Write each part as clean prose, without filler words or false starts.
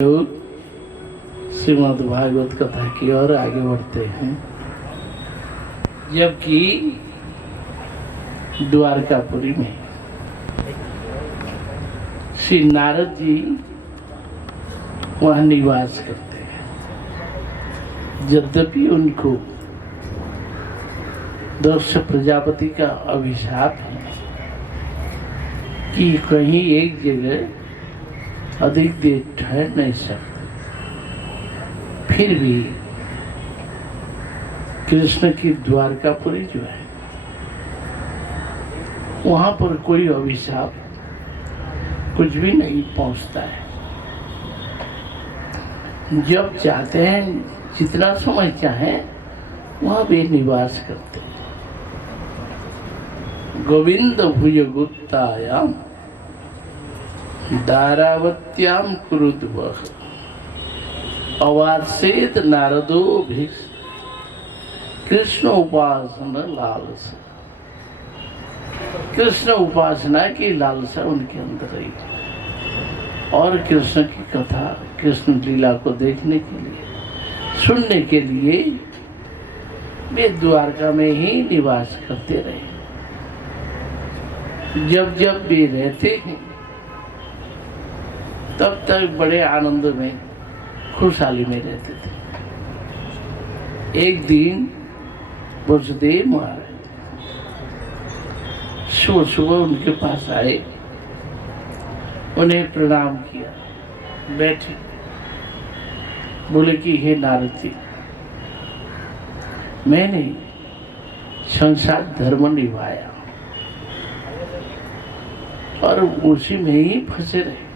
लोग श्रीमद् भागवत कथा की ओर आगे बढ़ते हैं। जबकि द्वारकापुरी में श्री नारद जी वहाँ निवास करते हैं। यद्यपि उनको दक्ष प्रजापति का अभिशाप है कि कहीं एक जगह अधिक देर ठहर नहीं सकते, फिर भी कृष्ण की द्वारकापुरी जो है वहां पर कोई अभिशाप कुछ भी नहीं पहुंचता है। जब चाहते हैं, जितना समय चाहें वहां वे निवास करते हैं। गोविंद भुज गुप्तायाम दारावत्याम कुरुद्वह अवासेत नारदो भीष कृष्ण उपासना लालसा। कृष्ण उपासना की लालसा उनके अंदर रही और कृष्ण की कथा, कृष्ण लीला को देखने के लिए, सुनने के लिए वे द्वारका में ही निवास करते रहे। जब जब वे रहते हैं तब तक बड़े आनंद में, खुशहाली में रहते थे। एक दिन वसुदेव महाराज सुबह सुबह उनके पास आए, उन्हें प्रणाम किया, बैठे, बोले कि हे नारद जी, मैंने संसार धर्म निभाया और उसी में ही फंसे रहे,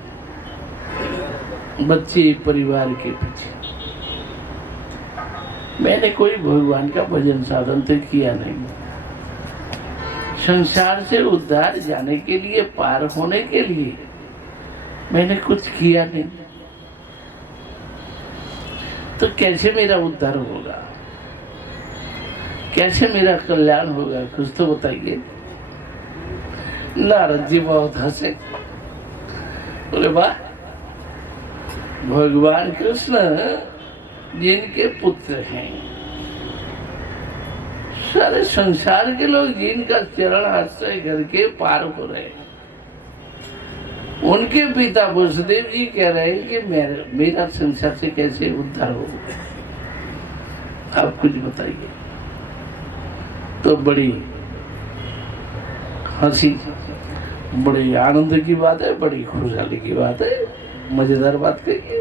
बच्चे परिवार के पीछे। मैंने कोई भगवान का भजन साधन तो किया नहीं। संसार से उद्धार जाने के लिए, पार होने के लिए मैंने कुछ किया नहीं, तो कैसे मेरा उद्धार होगा, कैसे मेरा कल्याण होगा, कुछ तो बताइए। नारद जी बहुत हंसे, बोले वाह, भगवान कृष्ण जिनके पुत्र हैं, सारे संसार के लोग जिनका चरण आश्रय करके पार हो रहे हैं, उनके पिता वसुदेव जी कह रहे हैं कि मेरा संसार से कैसे उद्धार होगा, आप कुछ बताइए। तो बड़ी हंसी, बड़ी आनंद की बात है, बड़ी खुशहाली की बात है, मजेदार बात कहिए।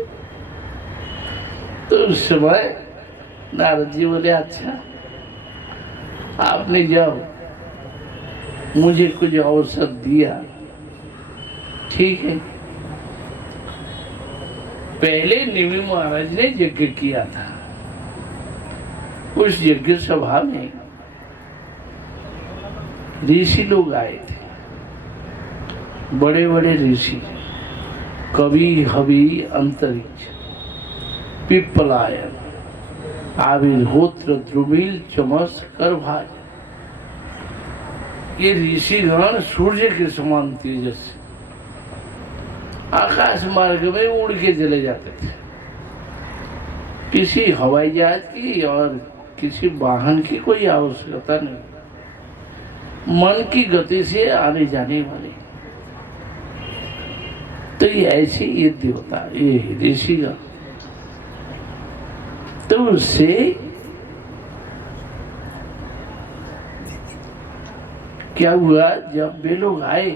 तो उस समय नारद जी बोले, अच्छा आपने जब मुझे कुछ अवसर दिया, ठीक है। पहले निमि महाराज ने यज्ञ किया था, उस यज्ञ सभा में ऋषि लोग आए थे, बड़े बड़े ऋषि, कवि, हवि, अंतरिक्ष, पिप्पलायन, आविर्होत्र, द्रुमिल, चमस, करभाज, ये ऋषिगण सूर्य के समान तेजस से आकाश मार्ग में उड़ के चले जाते थे। किसी हवाई जहाज की और किसी वाहन की कोई आवश्यकता नहीं, मन की गति से आने जाने वाले। तो ये ऐसे ये देवता, ये ऋषिगण, तो उससे क्या हुआ, जब वे लोग आए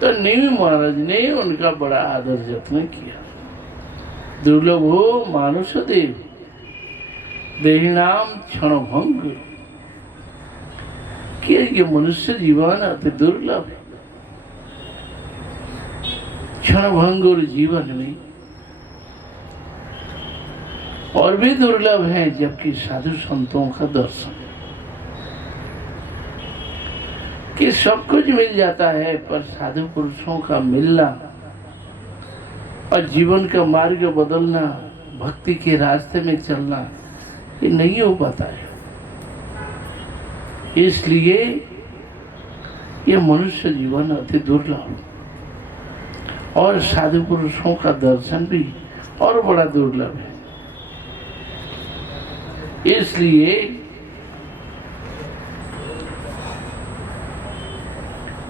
तो निमि महाराज ने उनका बड़ा आदर जत्न किया। दुर्लभ हो मानुष देव देहिनाम क्षणभंग, कि ये मनुष्य जीवन अति दुर्लभ है। क्षणभंग और जीवन में और भी दुर्लभ है, जबकि साधु संतों का दर्शन, कि सब कुछ मिल जाता है, पर साधु पुरुषों का मिलना और जीवन का मार्ग बदलना, भक्ति के रास्ते में चलना, ये नहीं हो पाता है। इसलिए ये मनुष्य जीवन अति दुर्लभ। और साधु पुरुषों का दर्शन भी और बड़ा दुर्लभ है। इसलिए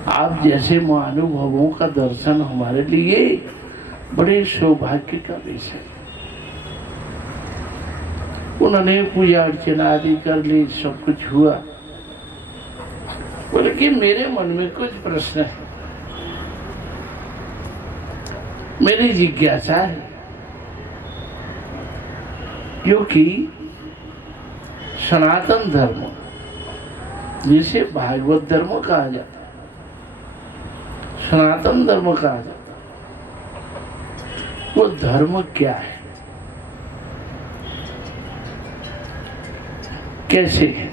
आप जैसे महानुभवों का दर्शन हमारे लिए बड़े सौभाग्य का विषय। उन्होंने पूजा अर्चना आदि कर ली, सब कुछ हुआ, बोले कि मेरे मन में कुछ प्रश्न है, मेरी जिज्ञासा है, क्योंकि सनातन धर्म जिसे भागवत धर्म कहा जाता है, सनातन धर्म कहा जाता है, वो धर्म क्या है, कैसे है,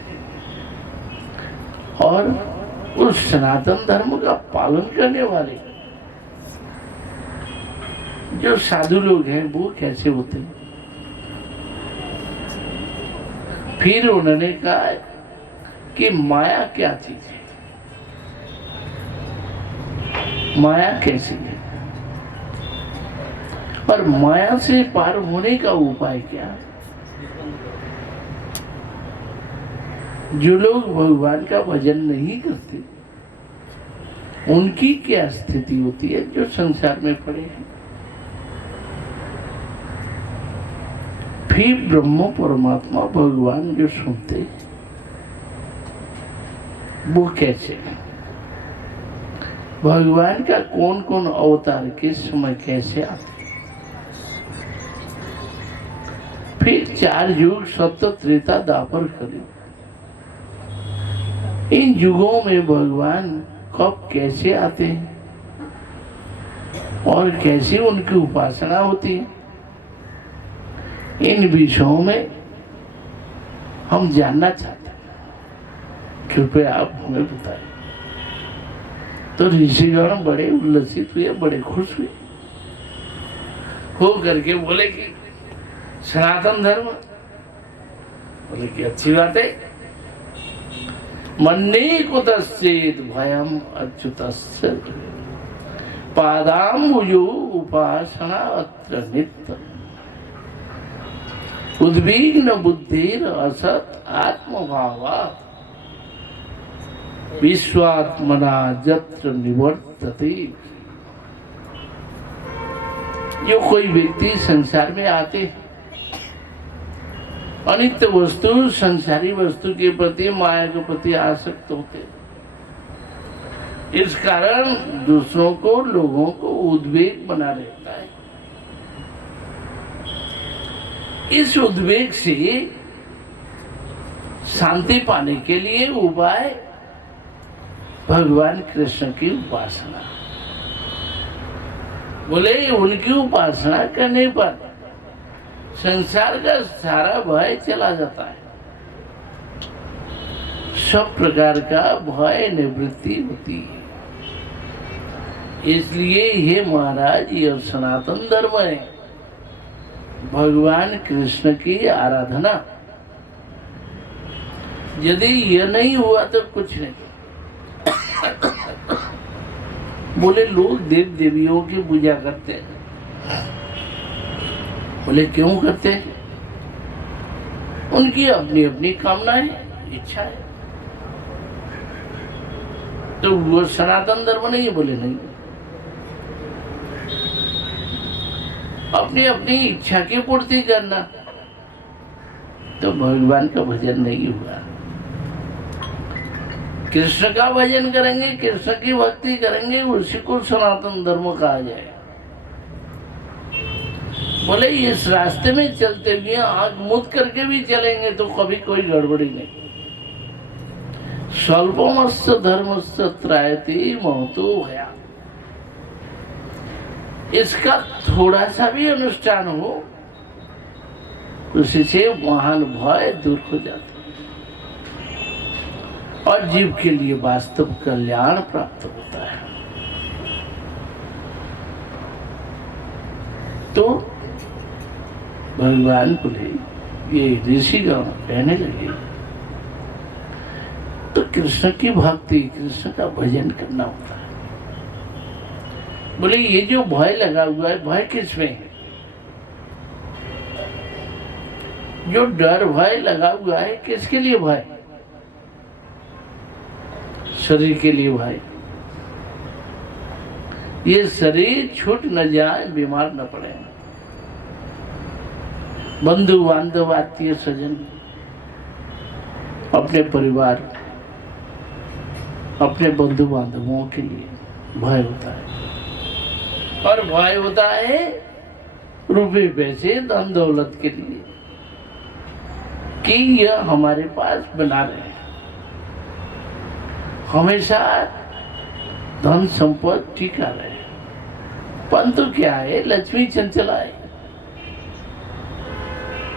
और उस सनातन धर्म का पालन करने वाले जो साधु लोग हैं वो कैसे होते हैं। फिर उन्होंने कहा कि माया क्या चीज है, माया कैसी है, और माया से पार होने का उपाय क्या है। जो लोग भगवान का भजन नहीं करते उनकी क्या स्थिति होती है, जो संसार में पड़े हैं। फिर ब्रह्म परमात्मा भगवान जो सुनते हैं वो कैसे है, भगवान का कौन कौन अवतार किस समय कैसे आते। फिर 4 युग सत्य त्रेता द्वापर कलयुग, इन युगों में भगवान कब कैसे आते हैं और कैसे उनकी उपासना होती है, इन विषयों में हम जानना चाहते हैं। कृपया आप हमें बताएं। तो ऋषिगण बड़े उल्लसित हुए, बड़े खुश हुए, हो करके बोले कि सनातन धर्म, बोले कि अच्छी बात है, मन्ये कुतश्चेत् भयम् अच्युतस्य पादाम्बुजो उपासना अत्र नित्यम् उद्विग्न बुद्धिर असत् आत्मभावात् विश्वात्मना जत्र निवर्तते। जो कोई व्यक्ति संसार में आते हैं, अनित्य वस्तु संसारी वस्तु के प्रति, माया के प्रति आसक्त होते हैं, इस कारण दूसरों को, लोगों को उद्वेग बना रहता है। इस उद्वेग से शांति पाने के लिए उपाय भगवान कृष्ण की उपासना। बोले उनकी उपासना करने पर संसार का सारा भय चला जाता है, सब प्रकार का भय निवृत्ति होती है। इसलिए हे महाराज, यह सनातन धर्म है, भगवान कृष्ण की आराधना। यदि यह नहीं हुआ तो कुछ नहीं। बोले लोग देव देवियों की पूजा करते हैं, बोले क्यों करते हैं, उनकी अपनी अपनी कामनाएं, इच्छा है। तो वो सनातन धर्म नहीं है, बोले नहीं, अपनी अपनी इच्छा की पूर्ति करना तो भगवान का भजन नहीं हुआ। कृष्ण का भजन करेंगे, कृष्ण की भक्ति करेंगे, उसी को सनातन धर्म कहा जाए। बोले इस रास्ते में चलते हुए आंख मूंद करके भी चलेंगे तो कभी कोई गड़बड़ी नहीं। स्वल्पमस्य धर्मस्य त्रायते महतो भया, इसका थोड़ा सा भी अनुष्ठान हो, उसी से महान भय दूर हो जाता है और जीव के लिए वास्तव कल्याण प्राप्त होता है। तो भगवान बोले, ये ऋषिगण कहने लगे, तो कृष्ण की भक्ति, कृष्ण का भजन करना होता है। बोले ये जो भय लगा हुआ है, भय किसमें है? जो डर भय लगा हुआ है, किसके लिए भय? शरीर के लिए भय। ये शरीर छूट न जाए, बीमार न पड़े। बंधु बांधव, आत्मीय स्वजन, अपने परिवार, अपने बंधु बांधवों के लिए भय होता है। और भय होता है रुपए पैसे धन दौलत के लिए, कि यह हमारे पास बना रहे, हमेशा धन संपत्ति टिका रहे। परंतु क्या है, लक्ष्मी चंचला है,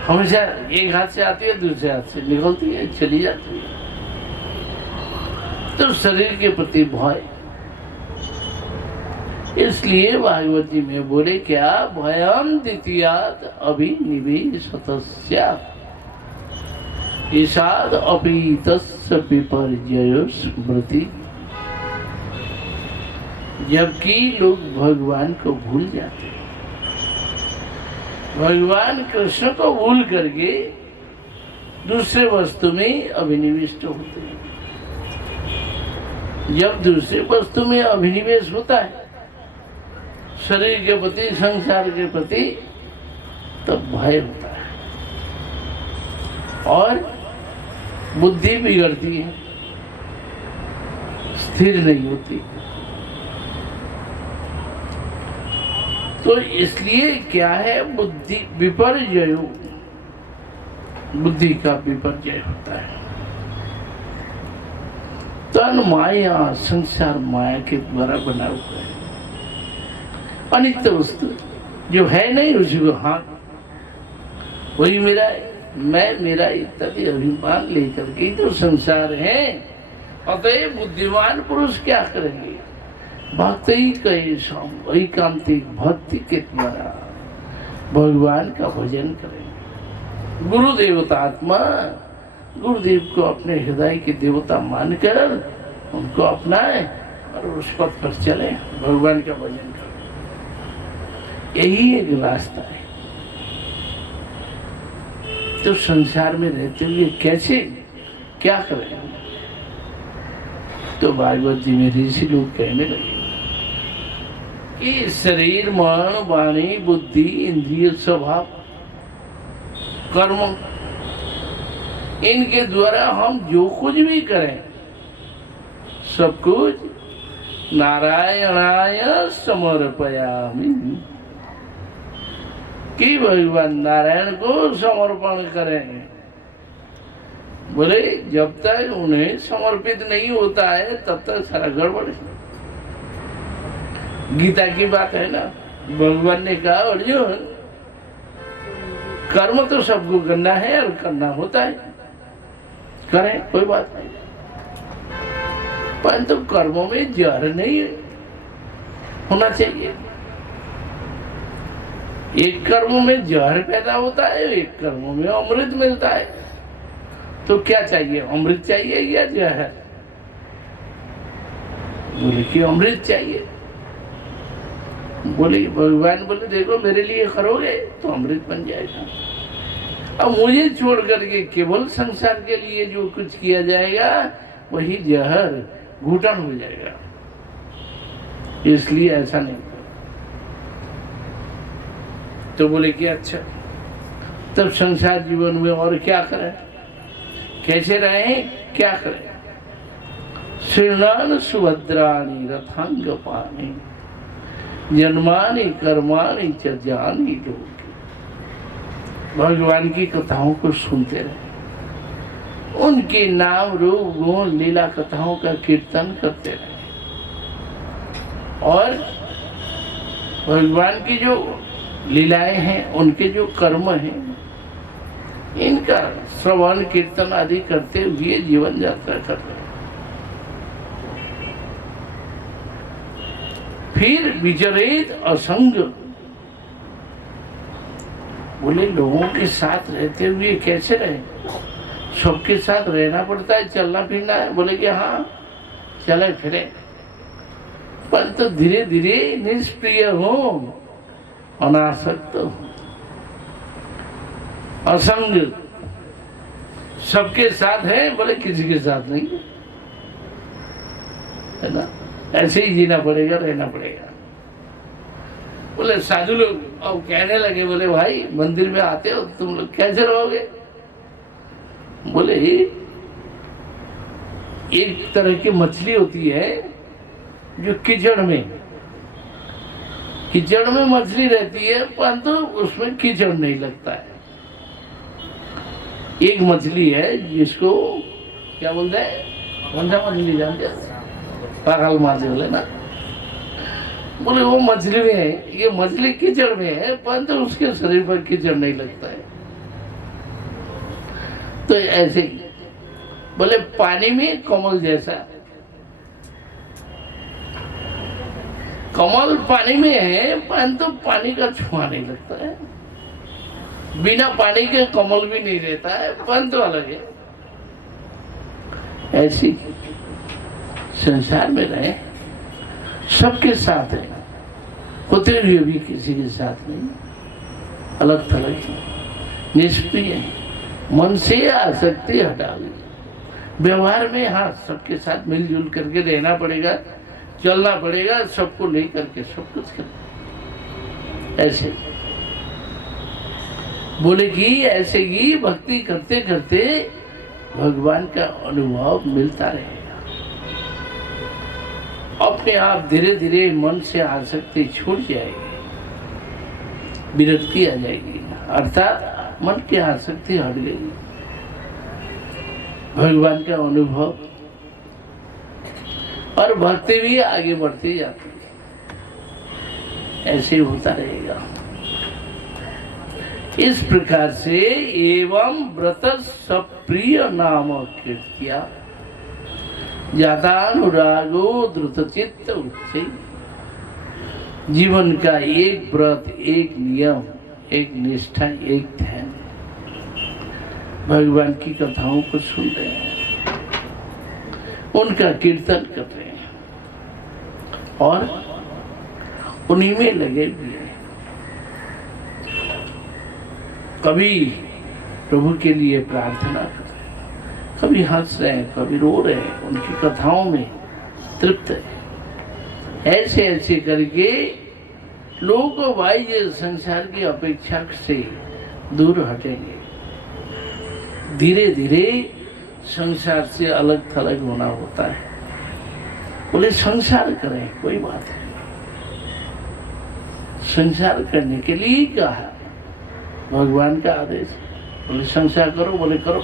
हमेशा एक हाथ से आती है, दूसरे हाथ से निकलती है, चली जाती है। तो शरीर के प्रति भय, इसलिए भागवत जी में बोले क्या, भयम द्वितीयात् अभिनिवेशतस्यात् ईशाद अपि तस्य विपर्ययो स्मृति। जबकि लोग भगवान को भूल जाते हैं, भगवान कृष्ण को भूल करके दूसरे वस्तु में अभिनिविष्ट होते हैं। जब दूसरे वस्तु में अभिनिवेश होता है, शरीर के प्रति, संसार के प्रति, तब भय होता है और बुद्धि बिगड़ती है, स्थिर नहीं होती। तो इसलिए क्या है, बुद्धि विपर्यय, बुद्धि का विपर्यय होता है। तन माया, संसार माया के द्वारा बना हुआ है। अनित्य वस्तु जो है नहीं, उसी को हाँ वही मेरा है, मैं मेरा इत्यादि अभिमान लेकर के जो संसार है। अतएव बुद्धिमान पुरुष क्या करेंगे, भक्ति कैसाम वैकांतिक भक्ति के द्वारा भगवान का भजन करेंगे। गुरु देवतात्मा, गुरुदेव को अपने हृदय के देवता मानकर उनको अपनाए और उस पथ पर चले, भगवान का भजन करें। यही एक रास्ता है। तो संसार में रहते हुए कैसे क्या करें? तो भागवत जी में ऋषि लोग कहने लगे कि शरीर, मन, वाणी, बुद्धि, इंद्रिय, स्वभाव, कर्म, इनके द्वारा हम जो कुछ भी करें, सब कुछ नारायणाय समर्पयामि, कि भगवान नारायण को समर्पण करें। बोले जब तक उन्हें समर्पित नहीं होता है तब तक सारा गड़बड़ है। गीता की बात है ना, भगवान ने कहा अर्जुन, कर्म तो सबको करना है और करना होता है, करें, कोई बात नहीं, परंतु कर्मों में जहर नहीं होना चाहिए। एक कर्म में जहर पैदा होता है, एक कर्म में अमृत मिलता है। तो क्या चाहिए, अमृत चाहिए या जहर? बोले कि अमृत चाहिए। बोले भगवान बोले देखो मेरे लिए करोगे तो अमृत बन जाएगा, अब मुझे छोड़ करके केवल संसार के लिए जो कुछ किया जाएगा वही जहर घुटन हो जाएगा। इसलिए ऐसा नहीं। तो बोले कि अच्छा, तब संसार जीवन में और क्या करें, कैसे रहें, क्या करें? श्रीनान सुभद्राणी रथांग पानी जन्मानि कर्माणि च जानी लोग। भगवान की कथाओं को सुनते रहे, उनके नाम रूप गुण लीला कथाओं का कीर्तन करते रहे, और भगवान की जो लीलाएं हैं, उनके जो कर्म हैं, इनका श्रवण कीर्तन आदि करते हुए जीवन यात्रा कर रहे। फिर विचरित असंग, बोले लोगों के साथ रहते हुए कैसे रहे? सबके साथ रहना पड़ता है, चलना फिरना है। बोले कि हाँ चले फिरे, परंतु धीरे धीरे निष्प्रिय हो, अनासक्त हो, असंग, सबके साथ है बोले किसी के साथ नहीं, है ना। ऐसे ही जीना पड़ेगा, रहना पड़ेगा। बोले साधु लोग अब कहने लगे, बोले भाई मंदिर में आते हो तुम लोग कैसे रहोगे? बोले एक तरह की मछली होती है जो कीचड़ में मछली रहती है, परंतु उसमें कीचड़ नहीं लगता है। एक मछली है जिसको क्या बोलते हैं, कौन सा मछली जानते हैं? पागल माछली बोले ना। बोले वो मछली में है, ये मछली कीचड़ में है, परंतु उसके शरीर पर कीचड़ नहीं लगता है। तो ऐसे ही बोले पानी में कमल जैसा, कमल पानी में है परंतु पानी का छुआ नहीं लगता है। बिना पानी के कमल भी नहीं रहता है, परंतु अलग है। ऐसी संसार में रहे, सबके साथ है, होते हुए भी किसी के साथ नहीं, अलग थलग है, निष्प्रिय है, मन से आसक्ति हटा ली। व्यवहार में हाँ सबके साथ मिलजुल करके रहना पड़ेगा, चलना पड़ेगा, सबको लेकर के सब कुछ करना। ऐसे बोले कि ऐसे ही भक्ति करते करते भगवान का अनुभव मिलता रहेगा। अपने आप धीरे धीरे मन से आसक्ति छूट जाएगी, विरक्ति आ जाएगी, अर्थात मन की आसक्ति हट गई, भगवान का अनुभव और भक्ति भी आगे बढ़ती जाती है। ऐसे होता रहेगा। इस प्रकार से एवं व्रत सप्रिय नाम कीर्त्या जातानुरागो द्रुतचित्त उच्चै। जीवन का एक व्रत, एक नियम, एक निष्ठा, एक ध्यान, भगवान की कथाओं को सुन रहे हैं, उनका कीर्तन कर रहे हैं और उन्हीं में लगे हुए हैं। कभी प्रभु के लिए प्रार्थना कर रहे हैं, कभी हंस रहे हैं, कभी रो रहे हैं, उनकी कथाओं में तृप्त है। ऐसे ऐसे करके लोग बाह्य संसार की अपेक्षा से दूर हटेंगे। धीरे धीरे संसार से अलग थलग होना होता है। बोले संसार करें, कोई बात नहीं, संसार करने के लिए कहा, भगवान का आदेश। बोले संसार करो, बोले करो,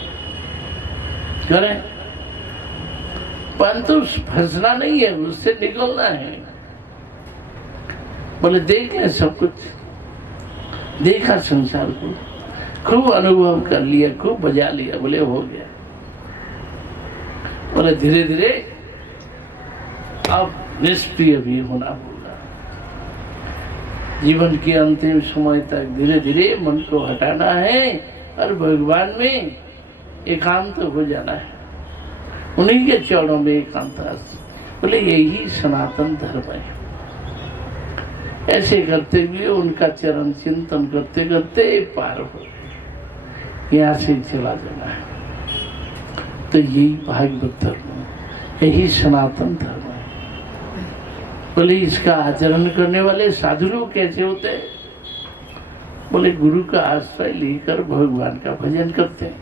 करें, परंतु फंसना नहीं है, उससे निकलना है। बोले देख ले, सब कुछ देखा, संसार को खूब अनुभव कर लिया, खूब बजा लिया, बोले हो गया। बोले धीरे धीरे अब निष्प्रिय भी होना होगा। जीवन के अंतिम समय तक धीरे धीरे मन को हटाना है और भगवान में एकांत हो जाना है, उन्हीं के चरणों में एकांत। बोले यही सनातन धर्म है। ऐसे करते हुए उनका चरण चिंतन करते करते पार हो, यहाँ से चला जाना है। तो यही भागवत धर्म है, यही सनातन धर्म है। बोले इसका आचरण करने वाले साधु लोग कैसे होते हैं? बोले गुरु का आश्रय लेकर भगवान का भजन करते हैं,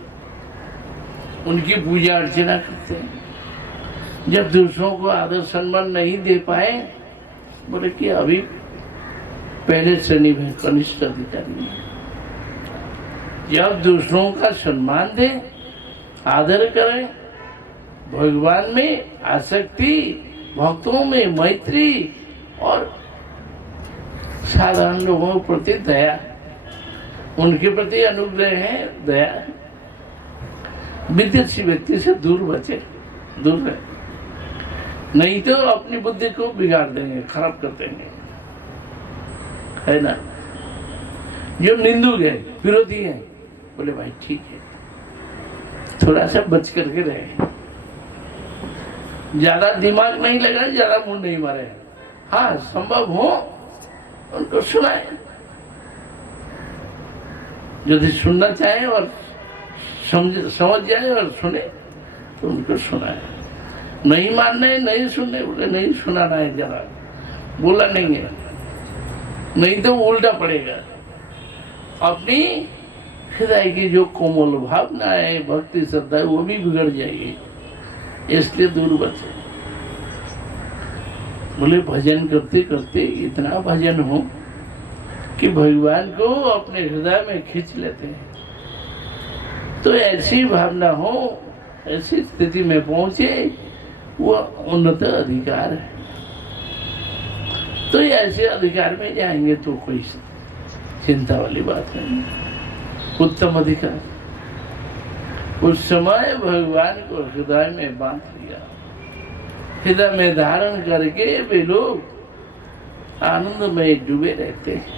उनकी पूजा अर्चना करते हैं। जब दूसरों को आदर सम्मान नहीं दे पाए, बोले कि अभी पहले श्रेणी में कनिष्ठ अधिकारी है। जब दूसरों का सम्मान दे, आदर करें, भगवान में आसक्ति, भक्तों में मैत्री और साधारण लोगों के प्रति दया, उनके प्रति अनुग्रह है, दया है। विदेशी व्यक्ति से दूर बचे, दूर रहे, नहीं तो अपनी बुद्धि को बिगाड़ देंगे, खराब कर देंगे, है ना। जो निंदुक है, विरोधी है, बोले भाई ठीक है, थोड़ा सा बच करके रहे, ज्यादा दिमाग नहीं लगा, ज्यादा मुंह नहीं मारे, हाँ संभव हो उनको सुनाए, यदि सुनना चाहे और समझ जाए और सुने तो उनको सुनाए। नहीं मानना है, नहीं सुनने, बोले नहीं सुनाना है, जरा बोला नहीं है, नहीं तो उल्टा पड़ेगा। अपनी हृदय की जो कोमल भावना है, भक्ति श्रद्धा है, वो भी बिगड़ जाएगी, इसलिए दूर बचे। बोले भजन करते करते इतना भजन हो कि भगवान को अपने हृदय में खींच लेते हैं, तो ऐसी भावना हो, ऐसी स्थिति में पहुंचे, वो उन्नत अधिकार है। तो ऐसे अधिकार में जाएंगे तो कोई चिंता वाली बात नहीं, उत्तम अधिकार। उस समय भगवान को हृदय में बांध लिया, हृदय में धारण करके वे लोग आनंद में डूबे रहते हैं।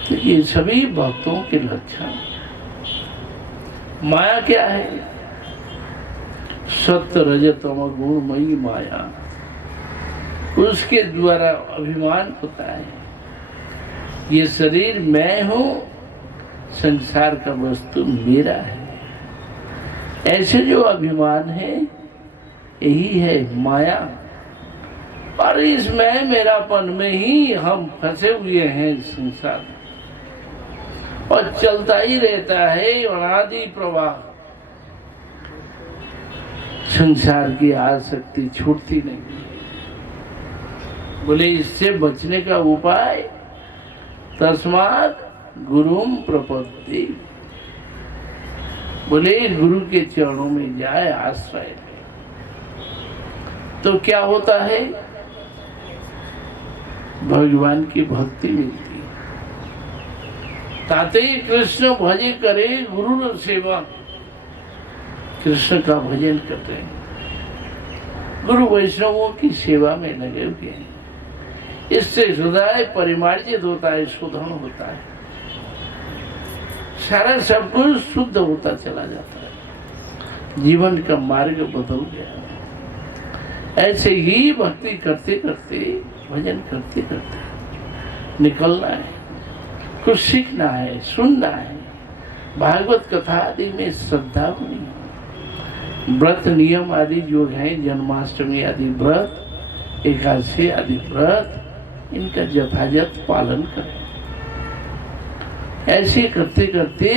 तो ये सभी भक्तों के लक्षण। माया क्या है? सत्य रजतम गुणमयी माया, उसके द्वारा अभिमान होता है, ये शरीर मैं हूं, संसार का वस्तु मेरा है। ऐसे जो अभिमान है यही है माया, और इस मैं मेरापन में ही हम फंसे हुए हैं संसार में, और चलता ही रहता है अनादि प्रवाह। संसार की आसक्ति छूटती नहीं। बोले इससे बचने का उपाय तस्मात् गुरुम प्रपत्ति, बोले गुरु के चरणों में जाए, आश्रय ले। तो क्या होता है? भगवान की भक्ति मिलती है। ताते कृष्ण भजे करे गुरु सेवा, कृष्ण का भजन करते हैं, गुरु वैष्णवों की सेवा में लगे हुए हैं। इससे हृदय परिमार्जित होता है, शोधन होता है, सारा सब कुछ शुद्ध होता चला जाता है, जीवन का मार्ग बदल गया। ऐसे ही भक्ति करते करते, भजन करते करते निकलना है, कुछ सीखना है, सुनना है। भागवत कथा आदि में श्रद्धा होनी है। व्रत नियम आदि जो है, जन्माष्टमी आदि व्रत, एकादशी आदि व्रत, इनका यथायथ पालन करें। ऐसे करते करते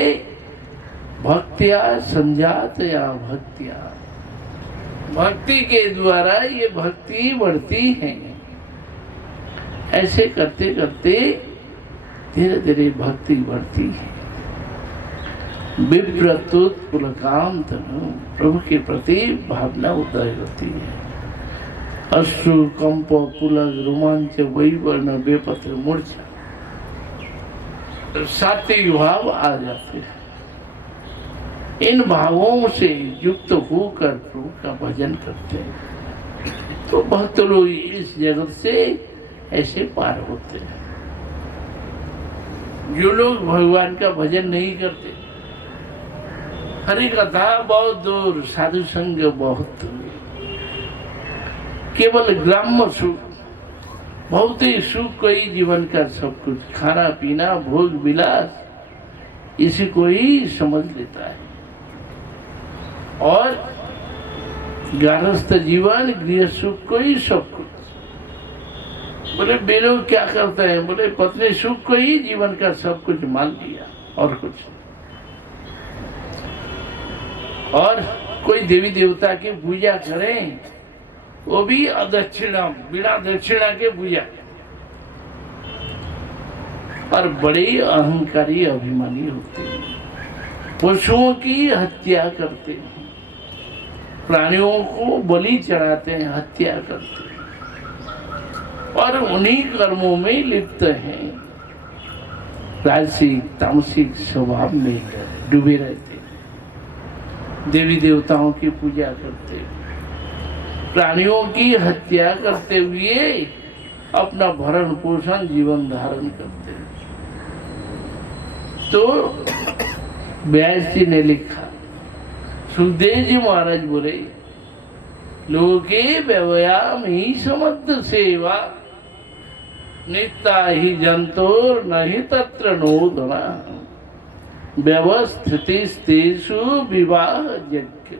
भक्त्या संजात या भक्त्या, भक्ति के द्वारा ये भक्ति बढ़ती है। ऐसे करते करते धीरे धीरे भक्ति बढ़ती है। विप्रतुत पुलकांत, प्रभु के प्रति भावना उदय होती है। अश्रु कंप पुलक रोमांच वैवर्ण बेपत्र मूर्छा, सात्विक भाव आ जाते हैं। इन भावों से युक्त होकर प्रभु का भजन करते हैं तो भक्त लोग इस जगत से ऐसे पार होते हैं। जो लोग भगवान का भजन नहीं करते, हरि कथा बहुत दूर, साधु संग बहुत दूर, केवल ग्राम्य सुख, भौतिक सुख को ही जीवन का सब कुछ, खाना पीना भोग विलास, इसी को ही समझ लेता है। और गारस्थ जीवन गृह सुख को ही सब कुछ। बोले वे लोग क्या करते हैं? बोले पत्नी सुख को ही जीवन का सब कुछ मान लिया और कुछ। और कोई देवी देवता की पूजा करें, वो भी अदक्षिणा, बिना दक्षिणा के पूजा। और बड़े अहंकारी अभिमानी होते हैं, पशुओं की हत्या करते हैं, प्राणियों को बलि चढ़ाते हैं, हत्या करते हैं, और उन्हीं कर्मों में लिप्त हैं। राजसिक तामसिक स्वभाव में डूबे रहते हैं, देवी देवताओं की पूजा करते हैं, प्राणियों की हत्या करते हुए अपना भरण पोषण जीवन धारण करते हैं। तो व्यास जी ने लिखा, सुखदेव जी महाराज बोले लोके व्यवयामी समुद्र सेवा नित्या ही जंतुर नहीं तत्र नोदना व्यवस्थितिस्तेषु विवाह यज्ञ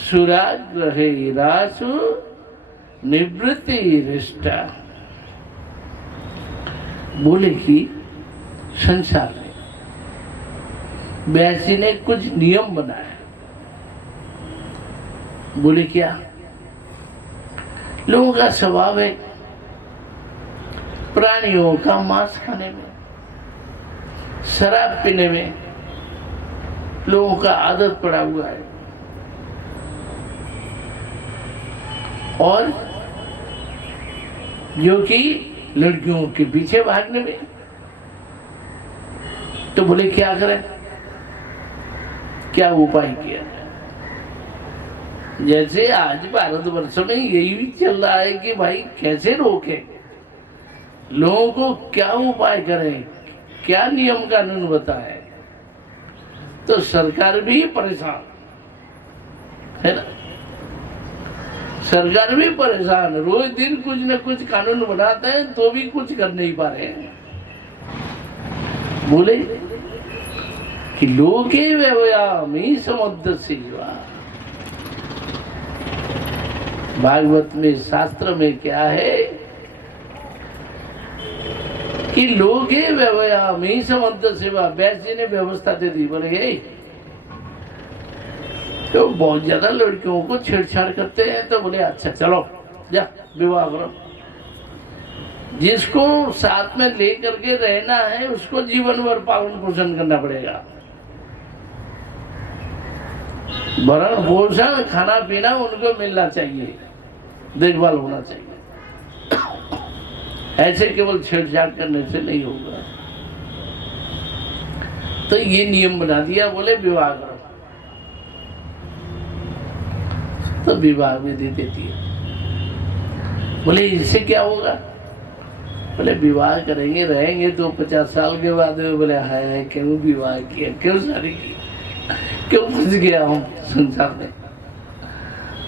सुराग्रहेरासु निवृत्ति रिष्टा। बोले कि संसार में व्यासी ने कुछ नियम बनाए। बोले क्या? लोगों का स्वभाव है प्राणियों का मांस खाने में, शराब पीने में लोगों का आदत पड़ा हुआ है, और जो कि लड़कियों के पीछे भागने में। तो बोले क्या करें? क्या उपाय किया? जैसे आज भारतवर्ष में यही भी चल रहा है कि भाई कैसे रोके, लोगों को क्या उपाय करें, क्या नियम कानून बताए। तो सरकार भी परेशान है ना, सरकार भी परेशान, रोज दिन कुछ न कुछ कानून बनाते हैं तो भी कुछ कर नहीं पा रहे हैं। बोले कि लोके व्यवयामी समुद्र सेवा। भागवत में शास्त्र में क्या है कि लोके व्यवयामी समुद्र सेवा। व्यास जी ने व्यवस्था दे दी। बोले तो बहुत ज्यादा लड़कियों को छेड़छाड़ करते हैं, तो बोले अच्छा चलो जा विवाह करो। जिसको साथ में लेकर के रहना है उसको जीवन भर पालन पोषण करना पड़ेगा, भरण पोषण खाना पीना उनको मिलना चाहिए, देखभाल होना चाहिए। ऐसे केवल छेड़छाड़ करने से नहीं होगा। तो ये नियम बना दिया, बोले विवाह करो। तो विवाह विधि देती है। बोले इससे क्या होगा? बोले विवाह करेंगे रहेंगे तो 50 साल के बाद बोले हाय क्यों विवाह किया, क्यों शादी की, क्यों फंस गया हूं संसार में।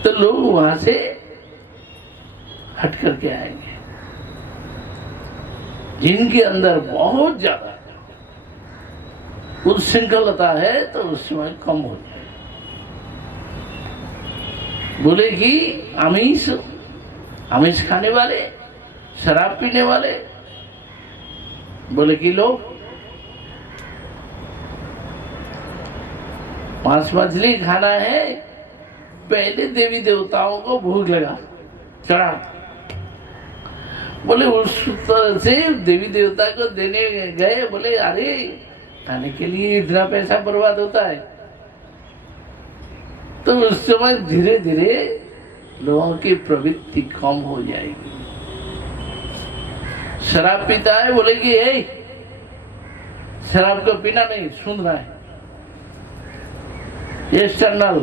तो लोग वहां से हट करके आएंगे। जिनके अंदर बहुत ज्यादा उच्छृंखलता है तो उस समय कम हो जाए। बोले कि आमिष खाने वाले, शराब पीने वाले, बोले कि लोग मांस मछली खाना है, पहले देवी देवताओं को भूख लगा चढ़ा। बोले उस तरह से देवी देवता को देने गए। बोले अरे खाने के लिए इतना पैसा बर्बाद होता है। तो उस समय धीरे धीरे लोगों की प्रवृत्ति कम हो जाएगी। शराब पीता है, बोले कि शराब को पीना नहीं, सुनना है, एक्सटर्नल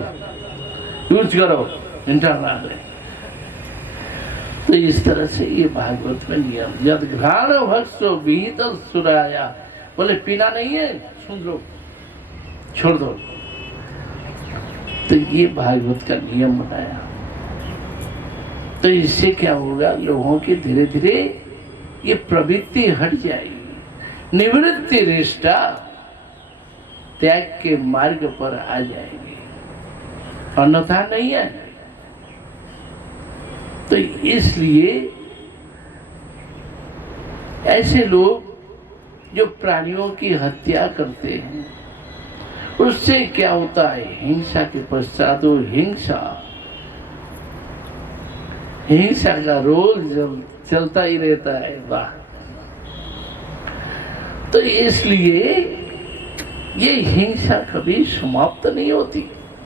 यूज करो, इंटरनल है। तो इस तरह से ये भागवत में नियम। यद घ्राण भक्सो विहित सुराया। बोले पीना नहीं है, सुन लो, छोड़ दो। तो ये भागवत का नियम बनाया। तो इससे क्या होगा? लोगों की धीरे धीरे ये प्रवृत्ति हट जाएगी, निवृत्ति रिष्टा, त्याग के मार्ग पर आ जाएंगे, अन्यथा नहीं है। तो इसलिए ऐसे लोग जो प्राणियों की हत्या करते हैं, उससे क्या होता है? हिंसा के पश्चात वो हिंसा का रोल चलता ही रहता है। वाह! तो इसलिए ये हिंसा कभी समाप्त नहीं होती।